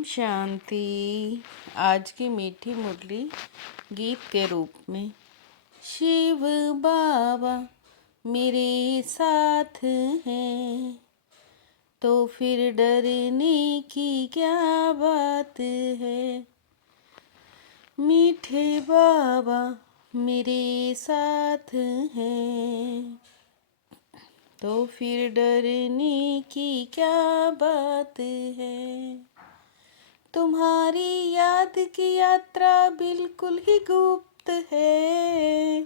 ओम शांति। आज की मीठी मुरली गीत के रूप में। शिव बाबा मेरे साथ हैं तो फिर डरने की क्या बात है। मीठे बाबा मेरे साथ हैं तो फिर डरने की क्या बात है। तुम्हारी याद की यात्रा बिल्कुल ही गुप्त है।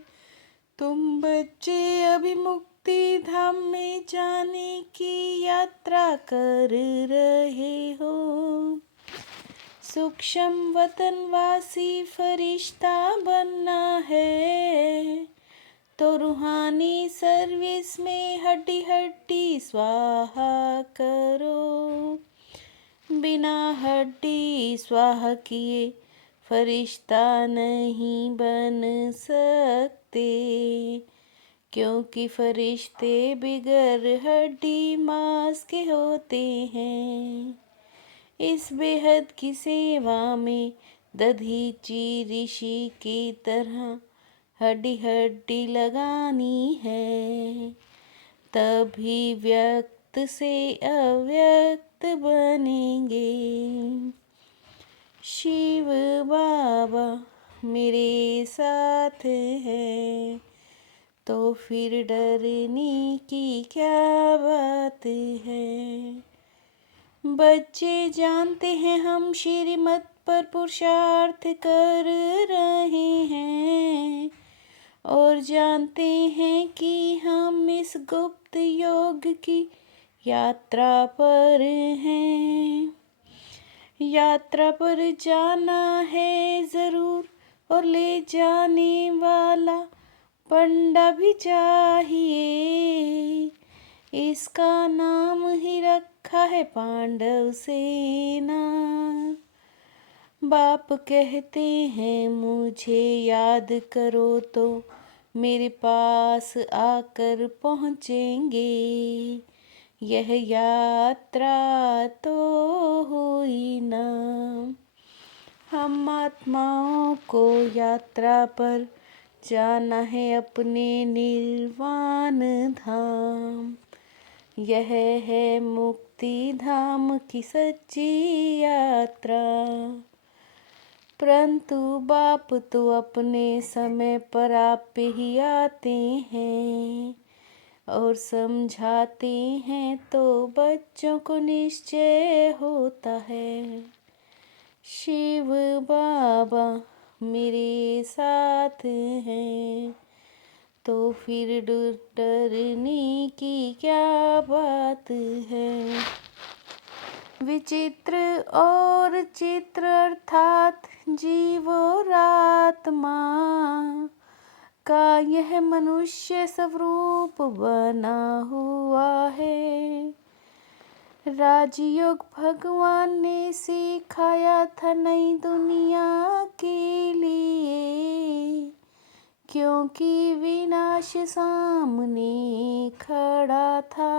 तुम बच्चे अभी मुक्ति धाम में जाने की यात्रा कर रहे हो। सूक्ष्म वतनवासी फरिश्ता बनना है तो रूहानी सर्विस में हड्डी हड्डी स्वाहा करो। बिना हड्डी स्वाहा किए फरिश्ता नहीं बन सकते, क्योंकि फरिश्ते बिगर हड्डी मांस के होते हैं। इस बेहद की सेवा में दधीची ऋषि की तरह हड्डी हड्डी लगानी है, तभी व्यक्त से अव्यक्त बनेंगे। शिव बाबा मेरे साथ है तो फिर डरने की क्या बात है। बच्चे जानते हैं हम श्रीमत पर पुरुषार्थ कर रहे हैं और जानते हैं कि हम इस गुप्त योग की यात्रा पर हैं। यात्रा पर जाना है ज़रूर और ले जाने वाला पंडा भी चाहिए। इसका नाम ही रखा है पांडव सेना। बाप कहते हैं मुझे याद करो तो मेरे पास आकर पहुँचेंगे। यह यात्रा तो हुई ना। हम आत्माओं को यात्रा पर जाना है अपने निर्वाण धाम। यह है मुक्ति धाम की सच्ची यात्रा। परंतु बाप तो अपने समय पर आप ही आते हैं और समझाते हैं तो बच्चों को निश्चय होता है। शिव बाबा मेरे साथ हैं तो फिर डरने की क्या बात है। विचित्र और चित्र अर्थात जीव और आत्मा का यह मनुष्य स्वरूप बना हुआ है। राजयोग भगवान ने सिखाया था नई दुनिया के लिए, क्योंकि विनाश सामने खड़ा था।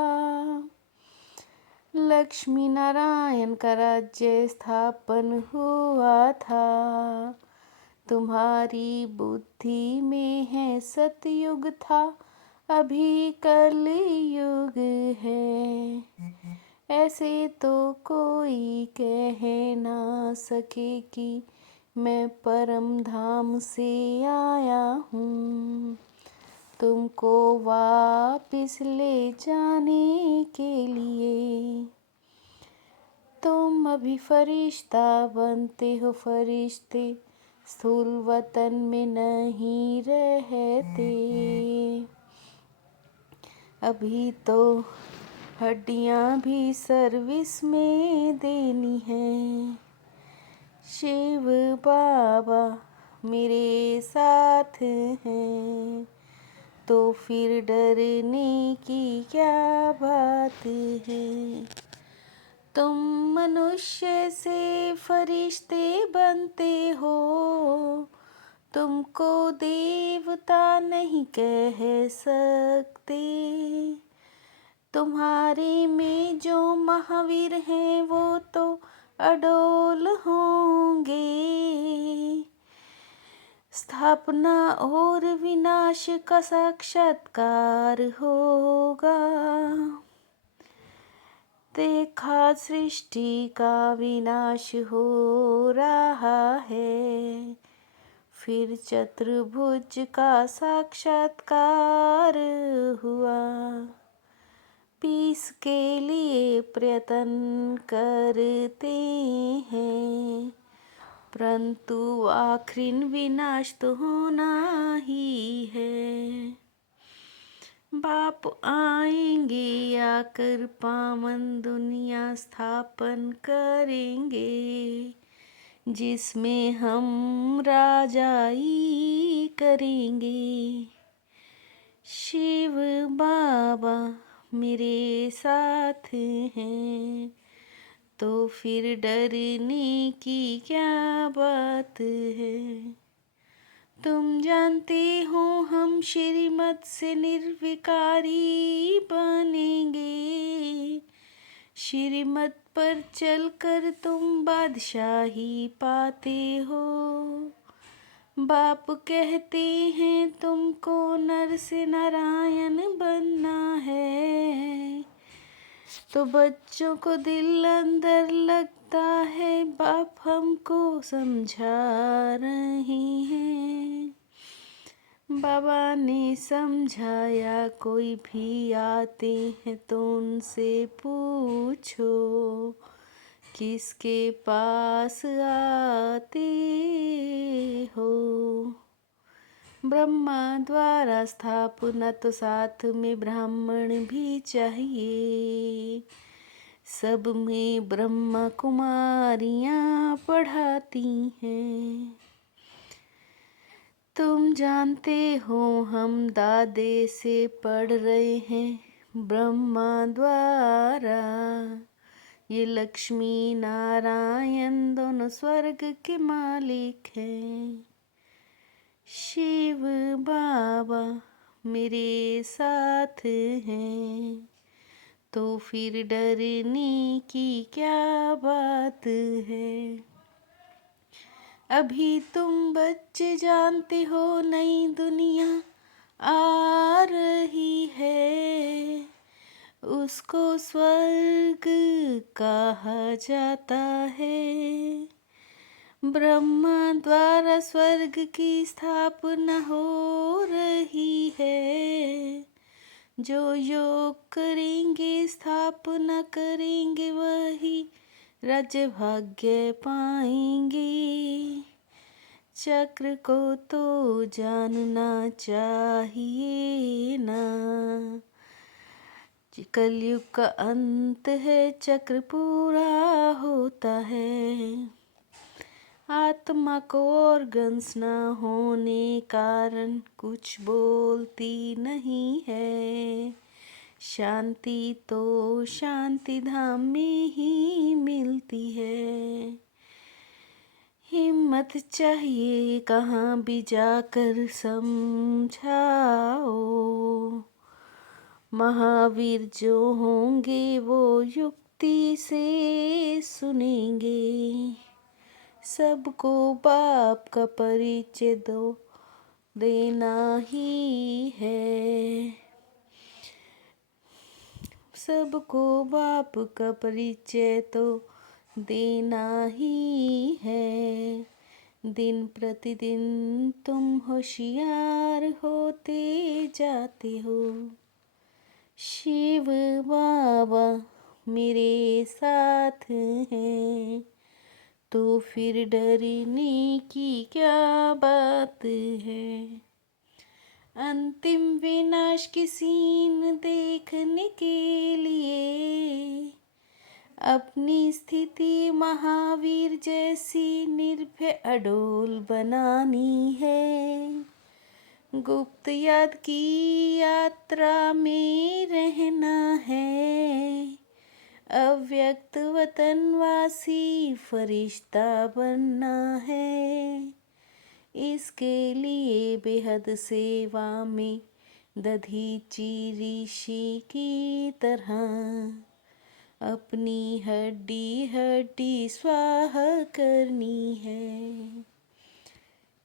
लक्ष्मी नारायण का राज्य स्थापन हुआ था। तुम्हारी बुद्धि में है सतयुग था, अभी कलयुग है। ऐसे तो कोई कह ना सके कि मैं परम धाम से आया हूँ तुमको वापिस ले जाने के लिए। तुम अभी फरिश्ता बनते हो, फरिश्ते स्थूल वतन में नहीं रहते। अभी तो हड्डियाँ भी सर्विस में देनी है। शिव बाबा मेरे साथ हैं तो फिर डरने की क्या बात है। तुम मनुष्य से फरिश्ते बनते हो, तुमको देवता नहीं कह सकते। तुम्हारे में जो महावीर हैं वो तो अडोल होंगे। स्थापना और विनाश का साक्षात्कार होगा। देखा सृष्टि का विनाश हो रहा है, फिर चतुर्भुज का साक्षात्कार हुआ। पीस के लिए प्रयत्न करते हैं, परंतु आखिर विनाश तो होना ही है। बाप आएंगे, आकर पावन दुनिया स्थापन करेंगे, जिसमें हम राजाई करेंगे। शिव बाबा मेरे साथ हैं, तो फिर डरने की क्या बात है। तुम जानते हो हम श्रीमत से निर्विकारी बनेंगे। श्रीमत पर चलकर तुम बादशाही पाते हो। बाप कहते हैं तुमको नर से नारायण बनना है, तो बच्चों को दिल अंदर लगता है बाप हमको समझा रहे हैं। बाबा ने समझाया, कोई भी आते हैं तो उनसे पूछो किसके पास आते हो। ब्रह्मा द्वारा स्थापना तो साथ में ब्राह्मण भी चाहिए। सब में ब्रह्मा कुमारियाँ पढ़ाती हैं। तुम जानते हो हम दादे से पढ़ रहे हैं ब्रह्मा द्वारा। ये लक्ष्मी नारायण दोनों स्वर्ग के मालिक हैं। शिव बाबा मेरे साथ हैं, तो फिर डरने की क्या बात है। अभी तुम बच्चे जानते हो नई दुनिया आ रही है, उसको स्वर्ग कहा जाता है। ब्रह्मा द्वारा स्वर्ग की स्थापना हो रही है। जो योग करेंगे स्थापना करेंगे वही राज्य भाग्य पाएंगे। चक्र को तो जानना चाहिए ना, कलयुग का अंत है, चक्र पूरा होता है। आत्मा को ऑर्गन्स न होने कारण कुछ बोलती नहीं है। शांति तो शांति धाम में ही मिलती है। हिम्मत चाहिए कहाँ भी जाकर समझाओ। महावीर जो होंगे वो युक्ति से सुनेंगे। सबको बाप का परिचय देना ही है। सबको बाप का परिचय तो देना ही है। दिन प्रतिदिन तुम होशियार होते जाते हो। शिव बाबा मेरे साथ हैं, तो फिर डरने की क्या बात है। अंतिम विनाश की सीन देखने के लिए अपनी स्थिति महावीर जैसी निर्भय अडोल बनानी है। गुप्त याद की यात्रा में रहना है। अव्यक्त वतनवासी फरिश्ता बनना है। इसके लिए बेहद सेवा में दधीची ऋषि की तरह अपनी हड्डी हड्डी स्वाहा करनी है।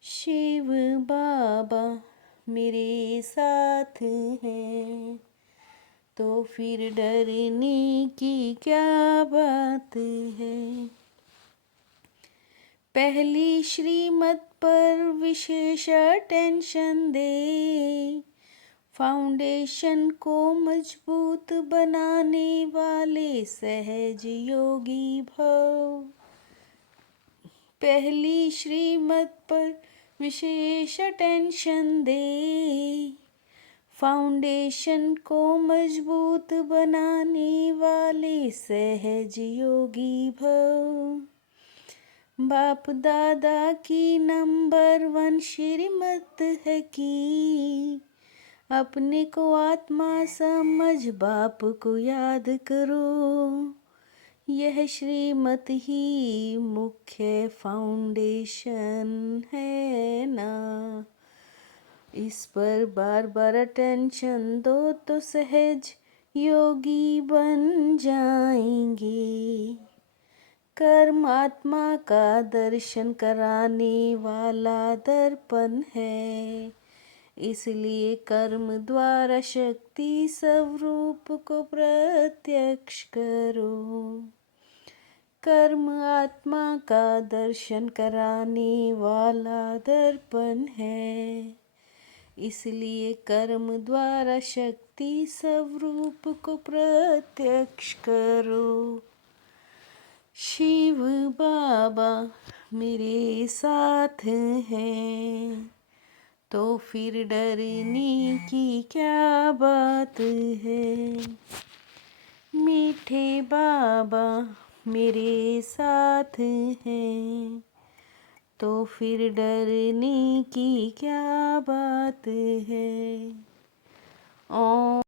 शिव बाबा मेरे साथ हैं, तो फिर डरने की क्या बात है। पहली श्रीमत पर विशेष अटेंशन दे, फाउंडेशन को मजबूत बनाने वाले सहज योगी भव। पहली श्रीमत पर विशेष अटेंशन दे, फाउंडेशन को मजबूत बनाने वाले सहज योगी भव। बाप दादा की नंबर 1 श्रीमत है कि अपने को आत्मा समझ बाप को याद करो। यह श्रीमत ही मुख्य फाउंडेशन है ना। इस पर बार बार अटेंशन दो तो सहज योगी बन जाएंगे। कर्म आत्मा का दर्शन कराने वाला दर्पण है, इसलिए कर्म द्वारा शक्ति स्वरूप को प्रत्यक्ष करो। कर्म आत्मा का दर्शन कराने वाला दर्पण है, इसलिए कर्म द्वारा शक्ति स्वरूप को प्रत्यक्ष करो। शिव बाबा मेरे साथ हैं, तो फिर डरने की क्या बात है। मीठे बाबा मेरे साथ हैं, तो फिर डरने की क्या बात है। ओम